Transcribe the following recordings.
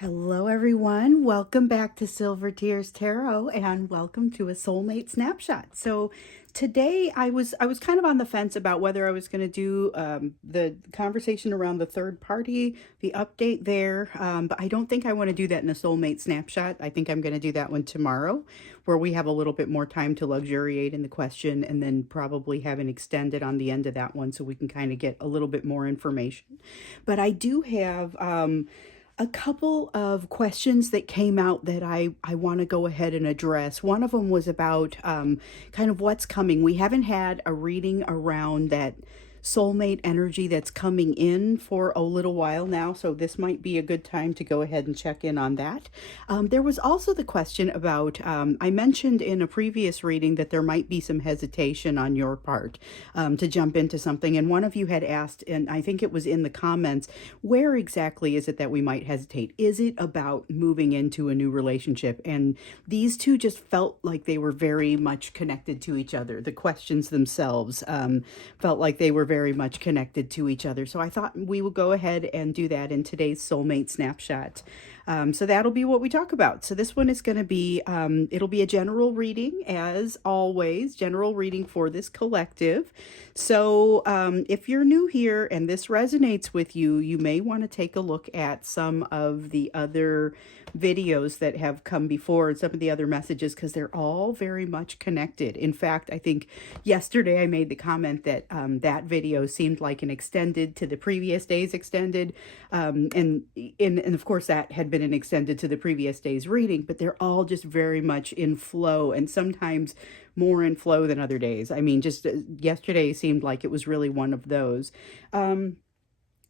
Hello, everyone. Welcome back to Silver Tears Tarot, and welcome to a soulmate snapshot. So today, I was kind of on the fence about whether I was going to do the conversation around the third party, the update there, but I don't think I want to do that in a soulmate snapshot. I think I'm going to do that one tomorrow, where we have a little bit more time to luxuriate in the question, and then probably have an extended on the end of that one, so we can kind of get a little bit more information. But I do have a couple of questions that came out that I want to go ahead and address. One of them was about kind of what's coming. We haven't had a reading around that soulmate energy that's coming in for a little while now, so this might be a good time to go ahead and check in on that. There was also the question about, I mentioned in a previous reading that there might be some hesitation on your part to jump into something, and one of you had asked, and I think it was in the comments, where exactly is it that we might hesitate? Is it about moving into a new relationship? And these two just felt like they were very much connected to each other. The questions themselves felt like they were very much connected to each other. So I thought we will go ahead and do that in today's soulmate snapshot. So that'll be what we talk about. So this one is going to be, it'll be a general reading, as always, general reading for this collective. So if you're new here and this resonates with you, you may want to take a look at some of the other videos that have come before and some of the other messages, because they're all very much connected. In fact, I think yesterday I made the comment that that video seemed like an extended to the previous day's extended, and of course that had been an extended to the previous day's reading, but they're all just very much in flow, and sometimes more in flow than other days. I mean, just yesterday seemed like it was really one of those.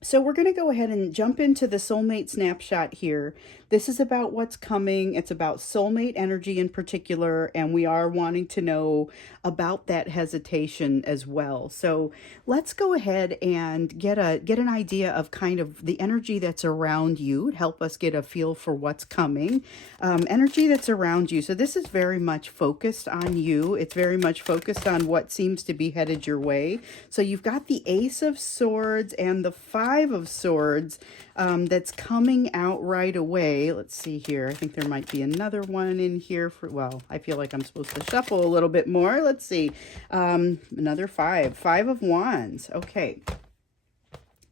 So we're going to go ahead and jump into the soulmate snapshot here. This is about what's coming. It's about soulmate energy in particular, and we are wanting to know about that hesitation as well. So let's go ahead and get an idea of kind of the energy that's around you. Help us get a feel for what's coming. Energy that's around you. So this is very much focused on you. It's very much focused on what seems to be headed your way. So you've got the Ace of Swords and the Five of Swords that's coming out right away. Let's see here. I think there might be another one in here for, well, I feel like I'm supposed to shuffle a little bit more. Let's see. Another Five of Wands. Okay.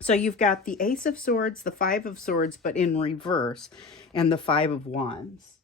So you've got the Ace of Swords, the Five of Swords, but in reverse, and the Five of Wands.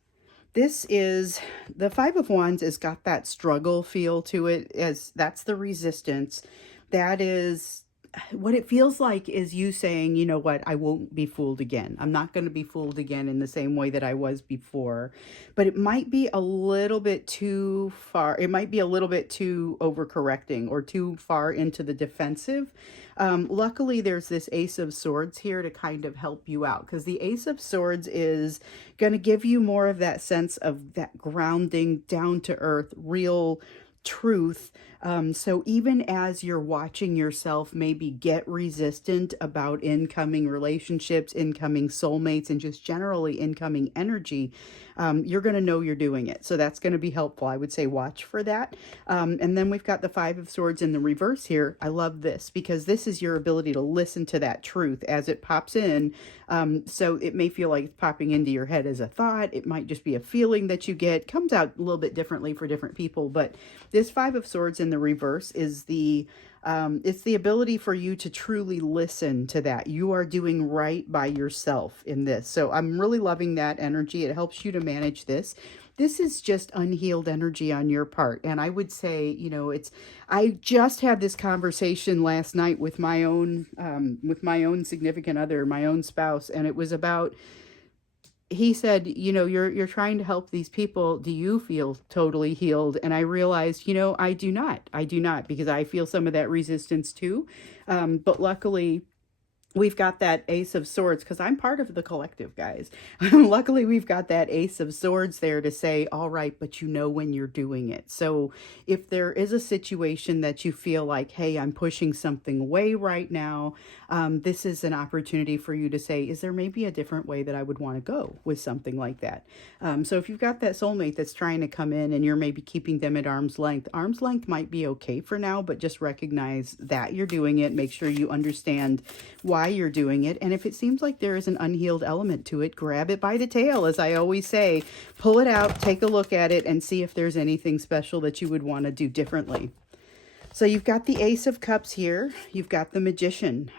This is, the Five of Wands has got that struggle feel to it, as that's the resistance. That is, what it feels like is you saying, you know what, I won't be fooled again. I'm not going to be fooled again in the same way that I was before. But it might be a little bit too far. It might be a little bit too overcorrecting or too far into the defensive. Luckily, there's this Ace of Swords here to kind of help you out, because the Ace of Swords is going to give you more of that sense of that grounding, down to earth, real truth. So even as you're watching yourself maybe get resistant about incoming relationships, incoming soulmates, and just generally incoming energy, you're going to know you're doing it. So that's going to be helpful. I would say watch for that. And then we've got the Five of Swords in the reverse here. I love this because this is your ability to listen to that truth as it pops in. So it may feel like it's popping into your head as a thought. It might just be a feeling that you get. Comes out a little bit differently for different people, but this Five of Swords in the reverse is the it's the ability for you to truly listen to that. You are doing right by yourself in this. So I'm really loving that energy. It helps you to manage this. This is just unhealed energy on your part. And I would say, you know, I just had this conversation last night with my own significant other, my own spouse, and it was about, he said, you know, you're trying to help these people. Do you feel totally healed? And I realized, you know, I do not, because I feel some of that resistance too. But luckily, we've got that Ace of Swords, because I'm part of the collective, guys. Luckily, we've got that Ace of Swords there to say, all right, but you know when you're doing it. So if there is a situation that you feel like, hey, I'm pushing something away right now, this is an opportunity for you to say, is there maybe a different way that I would want to go with something like that? So if you've got that soulmate that's trying to come in and you're maybe keeping them at arm's length might be okay for now, but just recognize that you're doing it. Make sure you understand why why you're doing it. And if it seems like there is an unhealed element to it, grab it by the tail, as I always say. Pull it out, take a look at it, and see if there's anything special that you would want to do differently. So you've got the Ace of Cups here. You've got the Magician.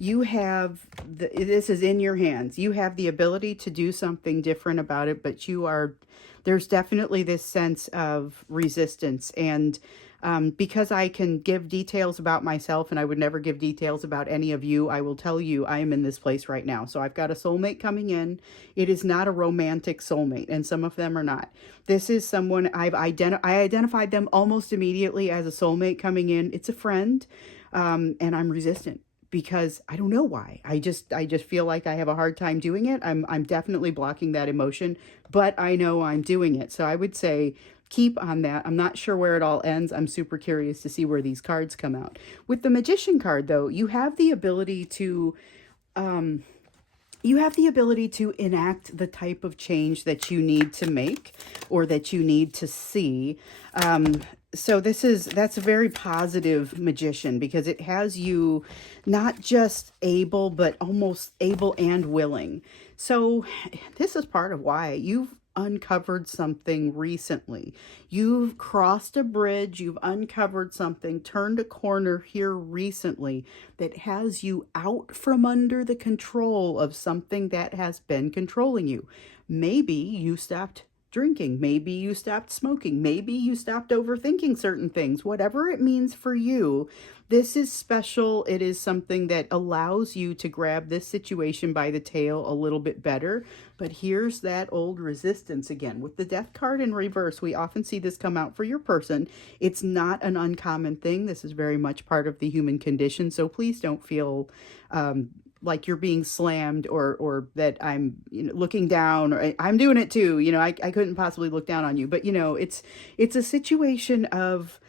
You have, this is in your hands. You have the ability to do something different about it, but there's definitely this sense of resistance. And because I can give details about myself and I would never give details about any of you, I will tell you I am in this place right now. So I've got a soulmate coming in. It is not a romantic soulmate, and some of them are not. This is someone I identified them almost immediately as a soulmate coming in. It's a friend, and I'm resistant because I don't know why. I just feel like I have a hard time doing it. I'm definitely blocking that emotion, but I know I'm doing it. So I would say keep on that. I'm not sure where it all ends. I'm super curious to see where these cards come out. With the Magician card, though, you have the ability to enact the type of change that you need to make or that you need to see. So that's a very positive Magician, because it has you not just able, but almost able and willing. So this is part of why you've uncovered something recently. You've crossed a bridge, you've uncovered something, turned a corner here recently that has you out from under the control of something that has been controlling you. Maybe you stopped drinking, maybe you stopped smoking, maybe you stopped overthinking certain things. Whatever it means for you, this is special. It is something that allows you to grab this situation by the tail a little bit better. But here's that old resistance again. With the Death card in reverse, we often see this come out for your person. It's not an uncommon thing. This is very much part of the human condition. So please don't feel like you're being slammed or that I'm looking down, or I'm doing it too. I couldn't possibly look down on you. But it's a situation of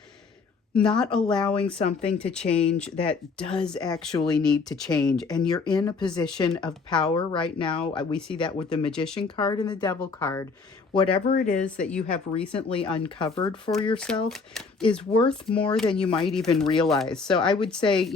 not allowing something to change that does actually need to change. And you're in a position of power right now. We see that with the Magician card and the Devil card. Whatever it is that you have recently uncovered for yourself is worth more than you might even realize. So I would say,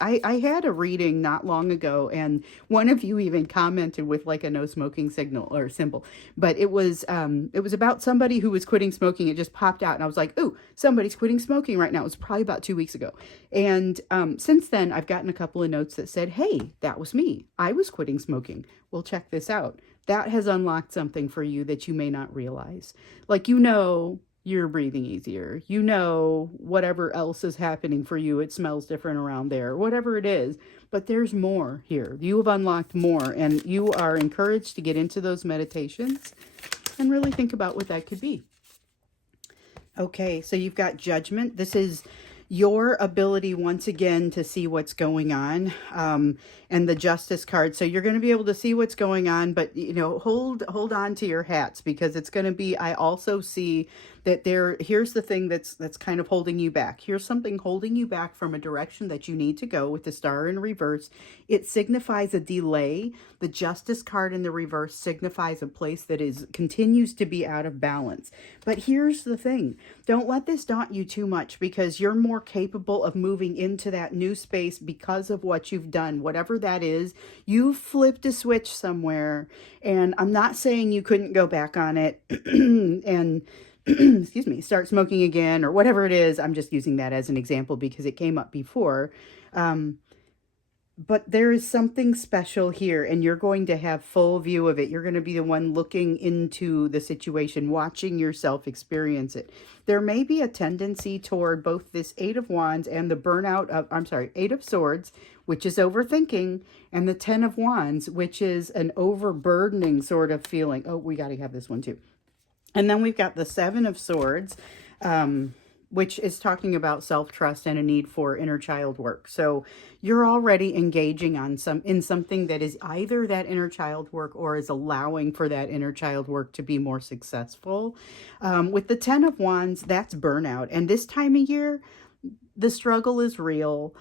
I had a reading not long ago, and one of you even commented with like a no smoking signal or symbol, but it was about somebody who was quitting smoking. It just popped out, and I was like, ooh, somebody's quitting smoking right now. It was probably about 2 weeks ago. And since then, I've gotten a couple of notes that said, hey, that was me. I was quitting smoking. Well, check this out. That has unlocked something for you that you may not realize. Like, you're breathing easier. Whatever else is happening for you, it smells different around there, whatever it is. But there's more here. You have unlocked more, and you are encouraged to get into those meditations and really think about what that could be. Okay, so you've got Judgment. This is your ability once again to see what's going on, and the Justice card. So you're going to be able to see what's going on, but hold on to your hats, because it's going to be, I also see that here's the thing that's kind of holding you back. Here's something holding you back from a direction that you need to go with the Star in reverse. It signifies a delay. The Justice card in the reverse signifies a place that continues to be out of balance. But here's the thing. Don't let this daunt you too much, because you're more capable of moving into that new space because of what you've done. Whatever that is, you've flipped a switch somewhere, and I'm not saying you couldn't go back on it and excuse me, start smoking again or whatever it is. I'm just using that as an example because it came up before. But there is something special here, and you're going to have full view of it. You're going to be the one looking into the situation, watching yourself experience it. There may be a tendency toward both this Eight of Wands and the Eight of Swords, which is overthinking, and the 10 of Wands, which is an overburdening sort of feeling. Oh, we got to have this one too. And then we've got the Seven of Swords, which is talking about self-trust and a need for inner child work. So you're already engaging in something that is either that inner child work or is allowing for that inner child work to be more successful. With the 10 of Wands, that's burnout. And this time of year, the struggle is real.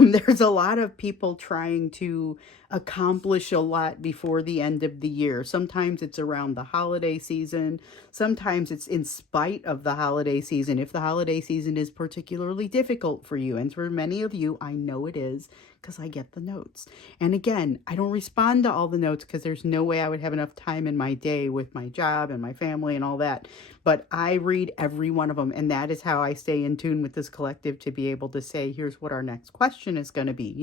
There's a lot of people trying to accomplish a lot before the end of the year. Sometimes it's around the holiday season. Sometimes it's in spite of the holiday season. If the holiday season is particularly difficult for you, and for many of you, I know it is because I get the notes. And again, I don't respond to all the notes because there's no way I would have enough time in my day with my job and my family and all that. But I read every one of them, and that is how I stay in tune with this collective to be able to say, here's what our next question is going to be.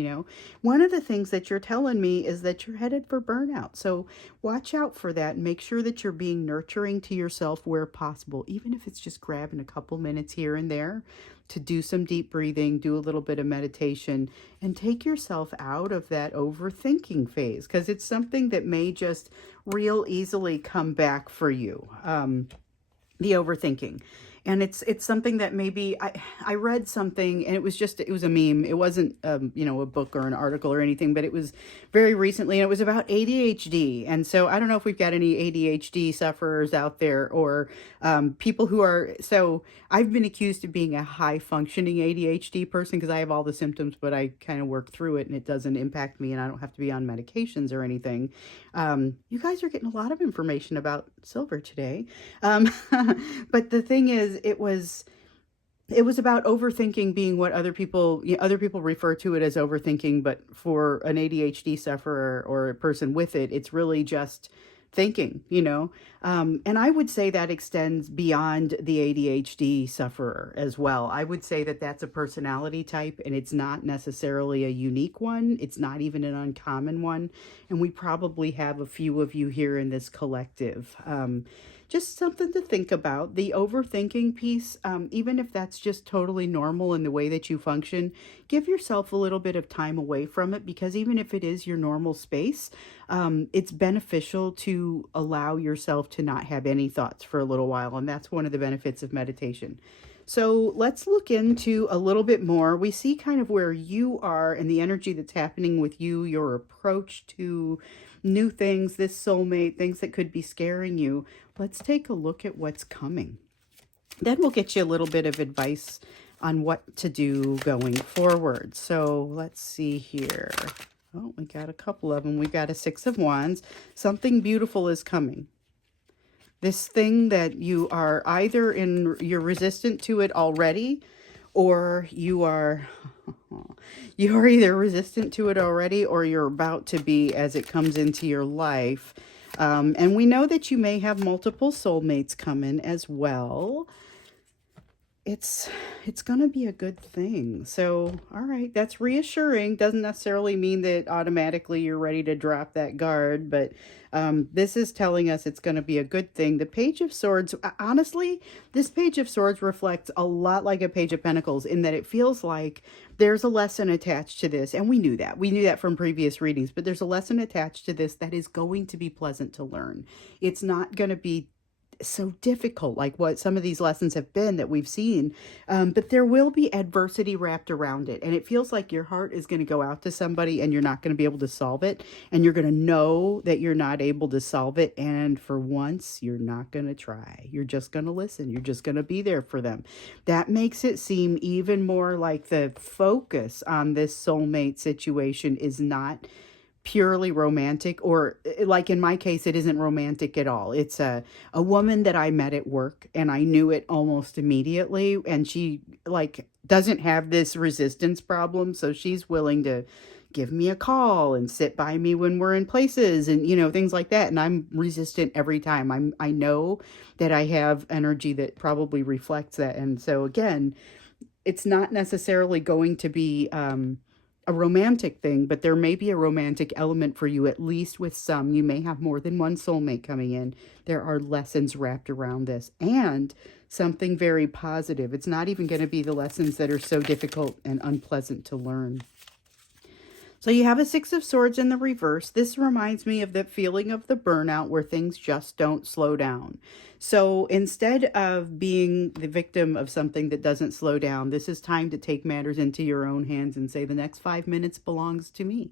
One of the things that you're telling me is that you're headed for burnout. So watch out for that and make sure that you're being nurturing to yourself where possible, even if it's just grabbing a couple minutes here and there to do some deep breathing, do a little bit of meditation, and take yourself out of that overthinking phase, because it's something that may just real easily come back for you. The overthinking. And it's something that maybe I read something, and it was a meme. It wasn't a book or an article or anything, but it was very recently, and it was about ADHD. And so I don't know if we've got any ADHD sufferers out there, or people who are. So I've been accused of being a high functioning ADHD person because I have all the symptoms, but I kind of work through it and it doesn't impact me, and I don't have to be on medications or anything. You guys are getting a lot of information about silver today. But the thing is, it was about overthinking being what other people refer to it as overthinking, but for an ADHD sufferer or a person with it, it's really just thinking. And I would say that extends beyond the ADHD sufferer as well. I would say that that's a personality type, and it's not necessarily a unique one. It's not even an uncommon one. And we probably have a few of you here in this collective. Just something to think about. The overthinking piece, even if that's just totally normal in the way that you function, give yourself a little bit of time away from it, because even if it is your normal space, it's beneficial to allow yourself to not have any thoughts for a little while. And that's one of the benefits of meditation. So let's look into a little bit more. We see kind of where you are and the energy that's happening with you, your approach to new things, this soulmate, things that could be scaring you. Let's take a look at what's coming. Then we'll get you a little bit of advice on what to do going forward. So let's see here. Oh, we got a couple of them. We got a Six of Wands. Something beautiful is coming. This thing that you are you're resistant to it already, or you are either resistant to it already, or you're about to be as it comes into your life. And we know that you may have multiple soulmates coming as well. It's going to be a good thing. So, all right, that's reassuring. Doesn't necessarily mean that automatically you're ready to drop that guard, but this is telling us it's going to be a good thing. The Page of Swords, honestly, this Page of Swords reflects a lot like a Page of Pentacles in that it feels like there's a lesson attached to this. And we knew that. We knew that from previous readings, but there's a lesson attached to this that is going to be pleasant to learn. It's not going to be so difficult like what some of these lessons have been that we've seen, but there will be adversity wrapped around it, and it feels like your heart is going to go out to somebody and you're not going to be able to solve it, and you're going to know that you're not able to solve it, and for once you're not going to try. You're just going to listen. You're just going to be there for them. That makes it seem even more like the focus on this soulmate situation is not purely romantic, or like in my case, it isn't romantic at all. It's a woman that I met at work, and I knew it almost immediately, and she doesn't have this resistance problem, so she's willing to give me a call and sit by me when we're in places and things like that, and I'm resistant every time. I know that I have energy that probably reflects that, and so again, it's not necessarily going to be a romantic thing, but there may be a romantic element for you, at least with some. You may have more than one soulmate coming in. There are lessons wrapped around this, and something very positive. It's not even going to be the lessons that are so difficult and unpleasant to learn. So you have a Six of Swords in the reverse. This reminds me of the feeling of the burnout where things just don't slow down. So instead of being the victim of something that doesn't slow down, this is time to take matters into your own hands and say the next 5 minutes belongs to me,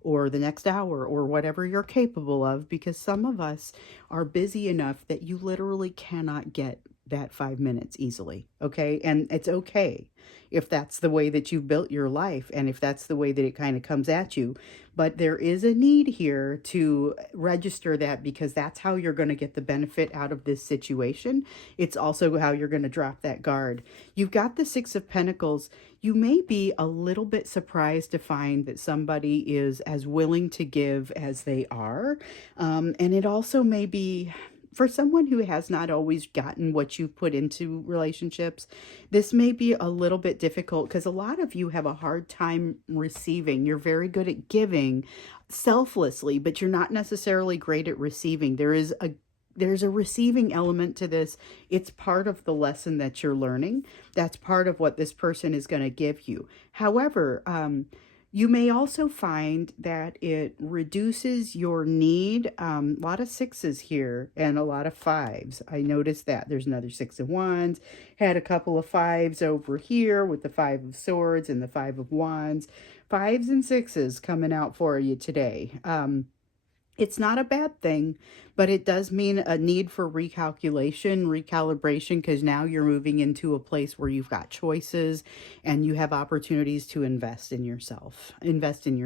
or the next hour, or whatever you're capable of, because some of us are busy enough that you literally cannot get that 5 minutes easily. Okay. And it's okay if that's the way that you've built your life and if that's the way that it kind of comes at you. But there is a need here to register that, because that's how you're going to get the benefit out of this situation. It's also how you're going to drop that guard. You've got the Six of Pentacles. You may be a little bit surprised to find that somebody is as willing to give as they are. And it also may be for someone who has not always gotten what you've put into relationships. This may be a little bit difficult because a lot of you have a hard time receiving. You're very good at giving selflessly, but you're not necessarily great at receiving. There's a receiving element to this. It's part of the lesson that you're learning. That's part of what this person is going to give you. However, you may also find that it reduces your need. A lot of sixes here and a lot of fives. I noticed that. There's another Six of Wands. Had a couple of fives over here with the Five of Swords and the Five of Wands. Fives and sixes coming out for you today. It's not a bad thing, but it does mean a need for recalculation, recalibration, because now you're moving into a place where you've got choices and you have opportunities to invest in yourself, invest in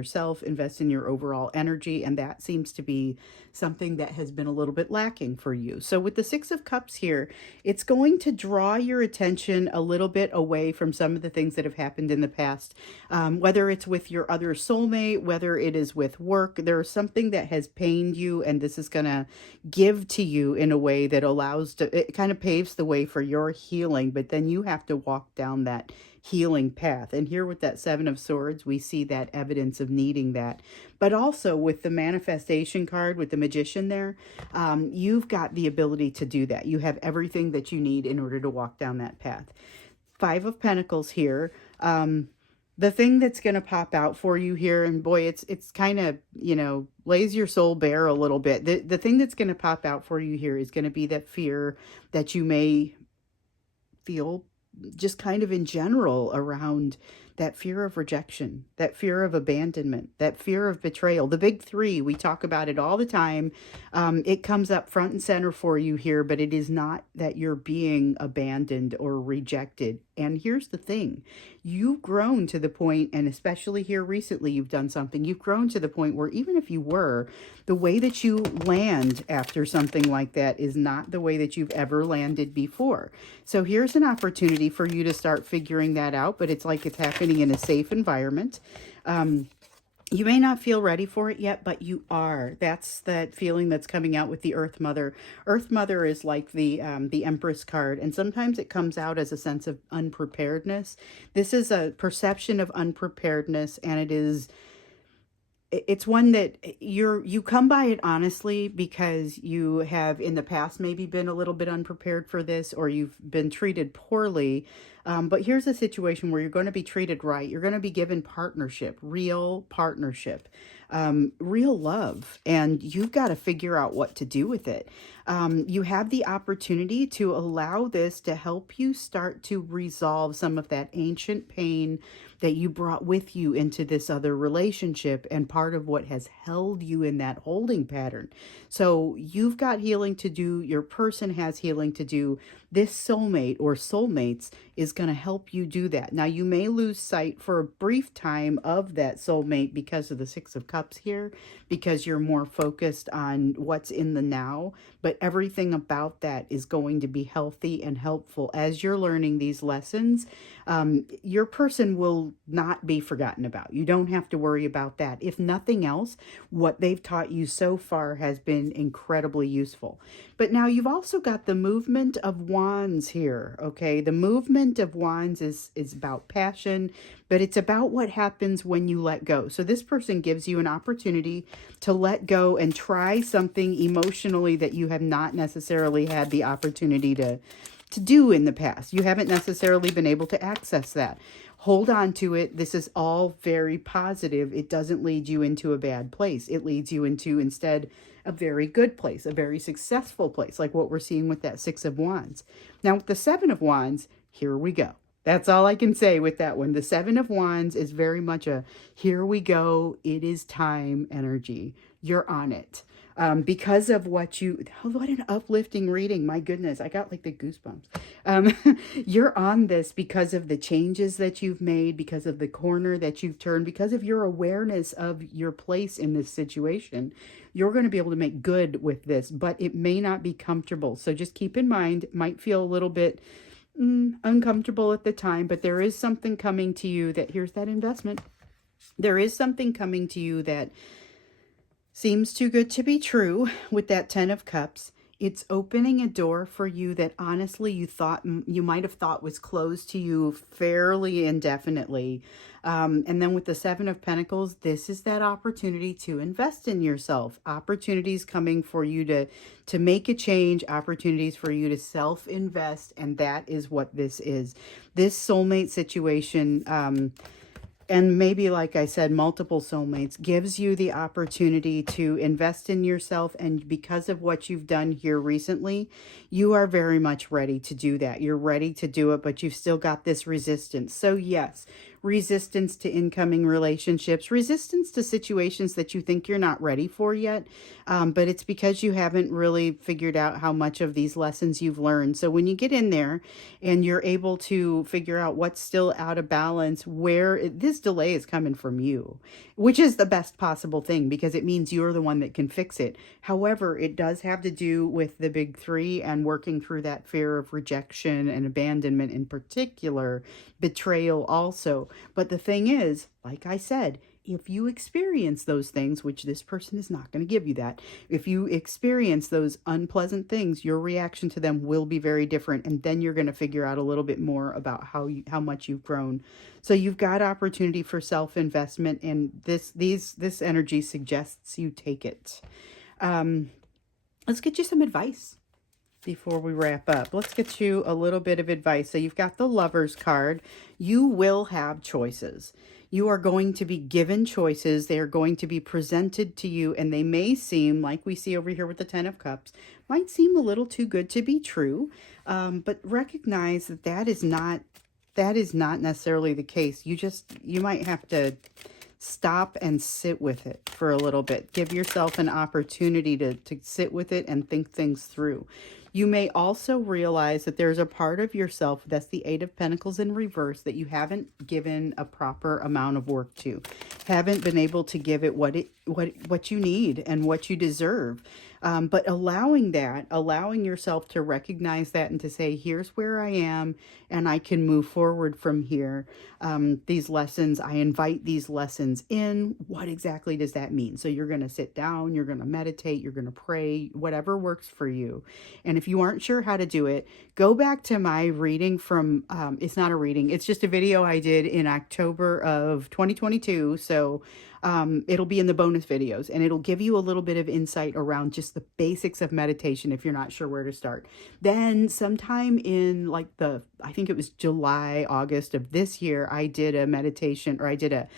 your overall energy. And that seems to be something that has been a little bit lacking for you. So with the Six of Cups here, it's going to draw your attention a little bit away from some of the things that have happened in the past, whether it's with your other soulmate, whether it is with work. There's something that has pained you, and this is going to give to you in a way that it kind of paves the way for your healing, but then you have to walk down that healing path. And here with that Seven of Swords, we see that evidence of needing that. But also with the manifestation card, with the Magician there, you've got the ability to do that. You have everything that you need in order to walk down that path. Five of Pentacles here. The thing that's going to pop out for you here, and boy, it's kind of, lays your soul bare a little bit. The thing that's going to pop out for you here is going to be that fear that you may feel just kind of in general around that fear of rejection, that fear of abandonment, that fear of betrayal. The big three, we talk about it all the time. It comes up front and center for you here, but it is not that you're being abandoned or rejected. And here's the thing, you've grown to the point, and especially here recently, you've done something, you've grown to the point where even if you were, the way that you land after something like that is not the way that you've ever landed before. So here's an opportunity for you to start figuring that out, but it's like it's happening in a safe environment. You may not feel ready for it yet, but you are. That's that feeling that's coming out with the Earth Mother. Earth Mother is like the Empress card, and sometimes it comes out as a sense of unpreparedness. This is a perception of unpreparedness, and it's one that you come by it honestly because you have in the past maybe been a little bit unprepared for this, or you've been treated poorly. But here's a situation where you're going to be treated right. You're going to be given partnership, real partnership, real love, and you've got to figure out what to do with it. You have the opportunity to allow this to help you start to resolve some of that ancient pain that you brought with you into this other relationship, and part of what has held you in that holding pattern. So you've got healing to do. Your person has healing to do. This soulmate or soulmates is going to help you do that. Now, you may lose sight for a brief time of that soulmate because of the Six of Cups here, because you're more focused on what's in the now, but everything about that is going to be healthy and helpful as you're learning these lessons. Your person will not be forgotten about. You don't have to worry about that. If nothing else, what they've taught you so far has been incredibly useful. But now you've also got the movement of wands here, okay? The movement of wands is about passion, but it's about what happens when you let go. So this person gives you an opportunity to let go and try something emotionally that you have not necessarily had the opportunity to do in the past. You haven't necessarily been able to access that. Hold on to it. This is all very positive. It doesn't lead you into a bad place. It leads you into, instead, a very good place, a very successful place, like what we're seeing with that Six of Wands. Now, with the Seven of Wands, here we go. That's all I can say with that one. The Seven of Wands is very much a here we go, it is time energy. You're on it. because of what you, oh, what an uplifting reading. My goodness, I got like the goosebumps. Um, you're on this because of the changes that you've made, because of the corner that you've turned, because of your awareness of your place in this situation. You're going to be able to make good with this, but it may not be comfortable. So just keep in mind, it might feel a little bit uncomfortable at the time, but there is something coming to you that, here's that investment. There is something coming to you that seems too good to be true with that 10 of Cups. It's opening a door for you that honestly you might have thought was closed to you fairly indefinitely. And then with the 7 of Pentacles, this is that opportunity to invest in yourself. Opportunities coming for you to make a change, opportunities for you to self-invest, and that is what this is. This soulmate situation, and maybe, like I said, multiple soulmates, gives you the opportunity to invest in yourself. And because of what you've done here recently, you are very much ready to do that. You're ready to do it, but you've still got this resistance. So yes, resistance to incoming relationships, resistance to situations that you think you're not ready for yet. But it's because you haven't really figured out how much of these lessons you've learned. So when you get in there and you're able to figure out what's still out of balance, where this delay is coming from you, which is the best possible thing because it means you're the one that can fix it. However, it does have to do with the big 3 and working through that fear of rejection and abandonment in particular, betrayal also. But the thing is, like I said, if you experience those things, which this person is not going to give you that, if you experience those unpleasant things, your reaction to them will be very different. And then you're going to figure out a little bit more about how much you've grown. So you've got opportunity for self-investment, and this energy suggests you take it. Let's get you some advice before we wrap up. Let's get you a little bit of advice. So you've got the Lovers card. You will have choices. You are going to be given choices. They are going to be presented to you, and they may seem, like we see over here with the 10 of Cups, might seem a little too good to be true. But recognize that that is not necessarily the case. You might have to stop and sit with it for a little bit. Give yourself an opportunity to sit with it and think things through. You may also realize that there's a part of yourself, that's the 8 of Pentacles in reverse, that you haven't given a proper amount of work to. Haven't been able to give it what you need and what you deserve. But allowing yourself to recognize that and to say, here's where I am and I can move forward from here. These lessons, I invite these lessons in. What exactly does that mean? So you're going to sit down, you're going to meditate, you're going to pray, whatever works for you. And if you aren't sure how to do it, go back to my reading from, it's not a reading, it's just a video I did in October of 2022. So it'll be in the bonus videos, and it'll give you a little bit of insight around just the basics of meditation if you're not sure where to start. Then sometime in I think it was July, August of this year, I did a meditation, or I did a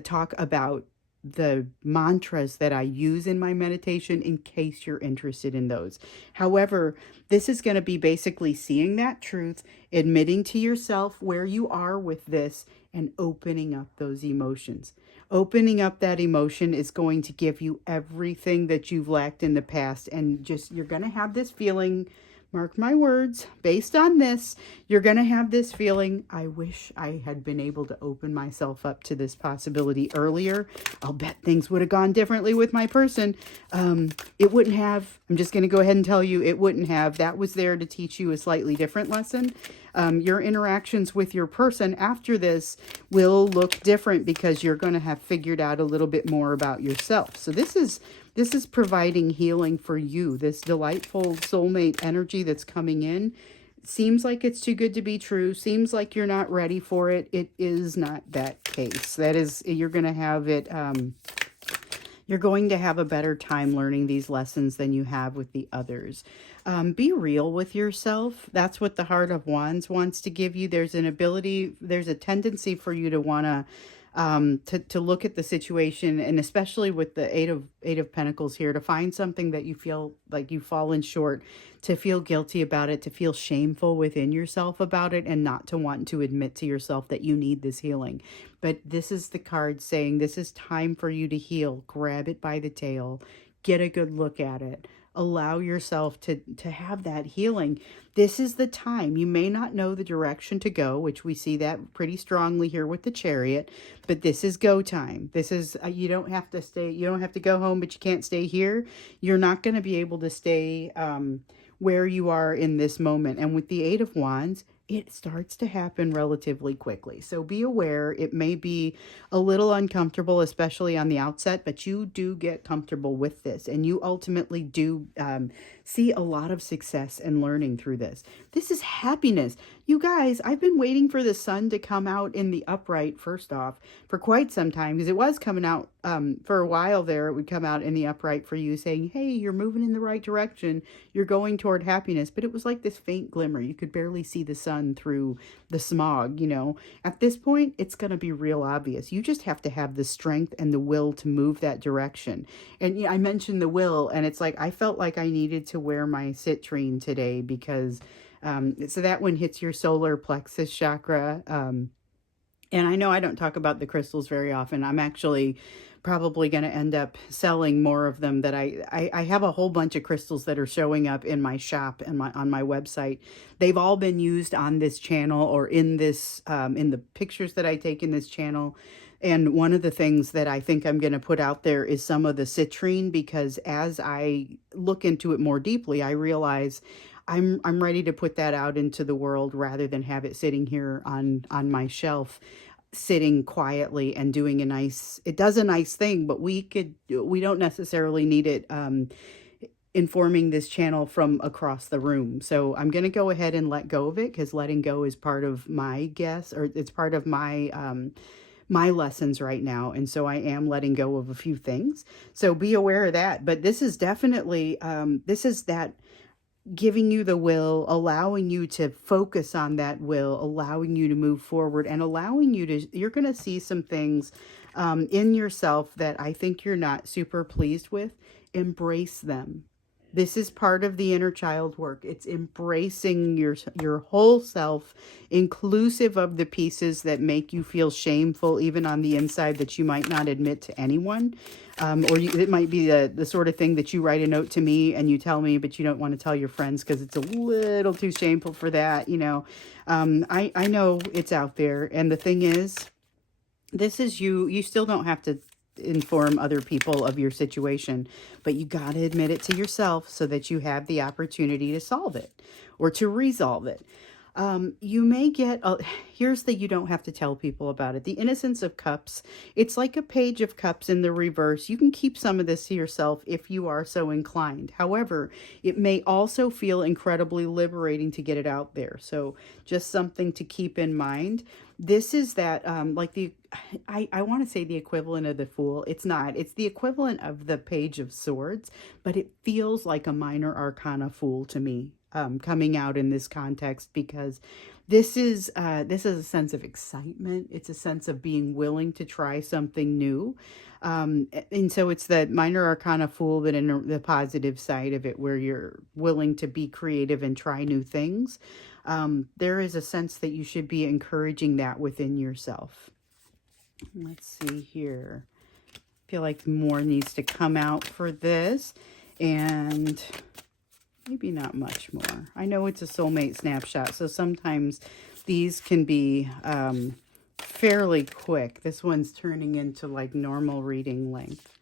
talk about the mantras that I use in my meditation in case you're interested in those. However, this is going to be basically seeing that truth, admitting to yourself where you are with this, and opening up those emotions. Opening up that emotion is going to give you everything that you've lacked in the past, and you're going to have this feeling, mark my words, based on this, you're going to have this feeling, I wish I had been able to open myself up to this possibility earlier. I'll bet things would have gone differently with my person. It wouldn't have. I'm just going to go ahead and tell you it wouldn't have. That was there to teach you a slightly different lesson. Your interactions with your person after this will look different because you're going to have figured out a little bit more about yourself. So this is providing healing for you. This delightful soulmate energy that's coming in seems like it's too good to be true. Seems like you're not ready for it. It is not that case. That is, you're going to have it. You're going to have a better time learning these lessons than you have with the others. Be real with yourself. That's what the Heart of Wands wants to give you. There's a tendency for you to want to look at the situation, and especially with the eight of Pentacles here, to find something that you feel like you've fallen short, to feel guilty about it, to feel shameful within yourself about it, and not to want to admit to yourself that you need this healing. But this is the card saying this is time for you to heal. Grab it by the tail. get a good look at it. Allow yourself to have that healing. This is the time. You may not know the direction to go, which we see that pretty strongly here with the Chariot, but this is go time. This is, you don't have to stay, you don't have to go home, but you can't stay here. You're not going to be able to stay where you are in this moment. And with the Eight of Wands, it starts to happen relatively quickly. So be aware, it may be a little uncomfortable, especially on the outset, but you do get comfortable with this, and you ultimately do see a lot of success and learning through this. This is happiness. You guys, I've been waiting for the sun to come out in the upright, first off, for quite some time, because it was coming out for a while there. It would come out in the upright for you, saying, hey, you're moving in the right direction. You're going toward happiness. But it was like this faint glimmer. You could barely see the sun through the smog, you know. At this point, it's going to be real obvious. You just have to have the strength and the will to move that direction. And I mentioned the will, and it's like I felt like I needed to wear my citrine today because so that one hits your solar plexus chakra. And I know I don't talk about the crystals very often. I'm actually probably going to end up selling more of them. That I have a whole bunch of crystals that are showing up in my shop and on my website. They've all been used on this channel or in this in the pictures that I take in this channel. And one of the things that I think I'm going to put out there is some of the citrine, because as I look into it more deeply, I realize I'm ready to put that out into the world rather than have it sitting here on my shelf, sitting quietly and doing it does a nice thing, but we don't necessarily need it informing this channel from across the room. So I'm going to go ahead and let go of it, because letting go is part of my it's part of my lessons right now. And so I am letting go of a few things. So be aware of that. But this is definitely, this is that giving you the will, allowing you to focus on that will, allowing you to move forward, and allowing you to, you're going to see some things in yourself that I think you're not super pleased with. Embrace them. This is part of the inner child work. It's embracing your whole self, inclusive of the pieces that make you feel shameful, even on the inside, that you might not admit to anyone. It might be the sort of thing that you write a note to me and you tell me, but you don't want to tell your friends because it's a little too shameful for that, you know. I know it's out there. And the thing is, this is you still don't have to inform other people of your situation, but you got to admit it to yourself so that you have the opportunity to solve it or to resolve it. You may get, here's the, you don't have to tell people about it. The Innocence of Cups. It's like a Page of Cups in the reverse. You can keep some of this to yourself if you are so inclined. However, it may also feel incredibly liberating to get it out there. So just something to keep in mind. This is that, like I want to say the equivalent of the Fool. It's not. It's the equivalent of the Page of Swords, but it feels like a minor arcana Fool to me. Coming out in this context, because this is a sense of excitement. It's a sense of being willing to try something new. And so it's that minor arcana Fool, but in the positive side of it, where you're willing to be creative and try new things. There is a sense that you should be encouraging that within yourself. Let's see here. I feel like more needs to come out for this, and maybe not much more. I know it's a soulmate snapshot, so sometimes these can be fairly quick. This one's turning into like normal reading length,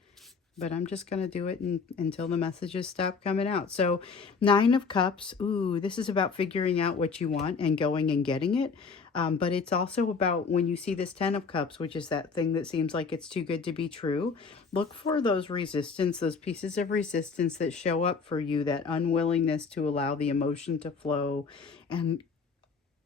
but I'm just going to do it until the messages stop coming out. So 9 of Cups. Ooh, this is about figuring out what you want and going and getting it. But it's also about when you see this 10 of Cups, which is that thing that seems like it's too good to be true. Look for those resistance, those pieces of resistance that show up for you, that unwillingness to allow the emotion to flow, and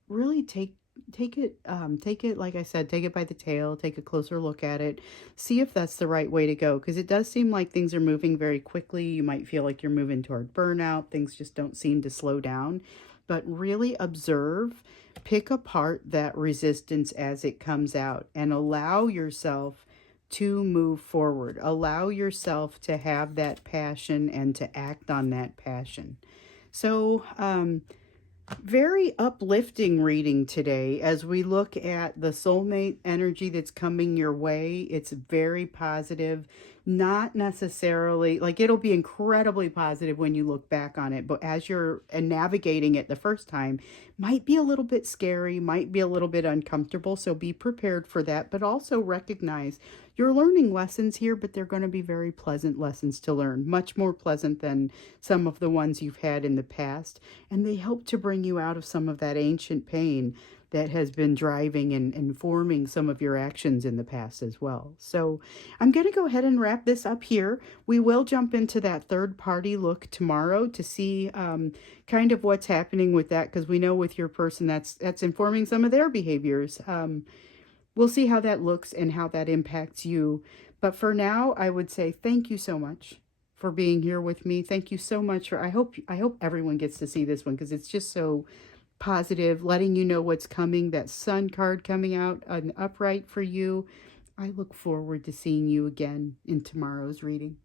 really take it, like I said, take it by the tail, take a closer look at it, see if that's the right way to go, because it does seem like things are moving very quickly. You might feel like you're moving toward burnout. Things just don't seem to slow down, but really observe, pick apart that resistance as it comes out, and allow yourself to move forward. Allow yourself to have that passion and to act on that passion. So, very uplifting reading today as we look at the soulmate energy that's coming your way. It's very positive. Not necessarily, like it'll be incredibly positive when you look back on it, but as you're navigating it the first time, might be a little bit scary, might be a little bit uncomfortable, so be prepared for that, but also recognize you're learning lessons here, but they're going to be very pleasant lessons to learn, much more pleasant than some of the ones you've had in the past, and they help to bring you out of some of that ancient pain that has been driving and informing some of your actions in the past as well. So I'm going to go ahead and wrap this up here. We will jump into that third party look tomorrow to see kind of what's happening with that, because we know with your person that's informing some of their behaviors. We'll see how that looks and how that impacts you. But for now, I would say thank you so much for being here with me. Thank you so much for I hope everyone gets to see this one because it's just so positive, letting you know what's coming, that sun card coming out, an upright for you. I look forward to seeing you again in tomorrow's reading.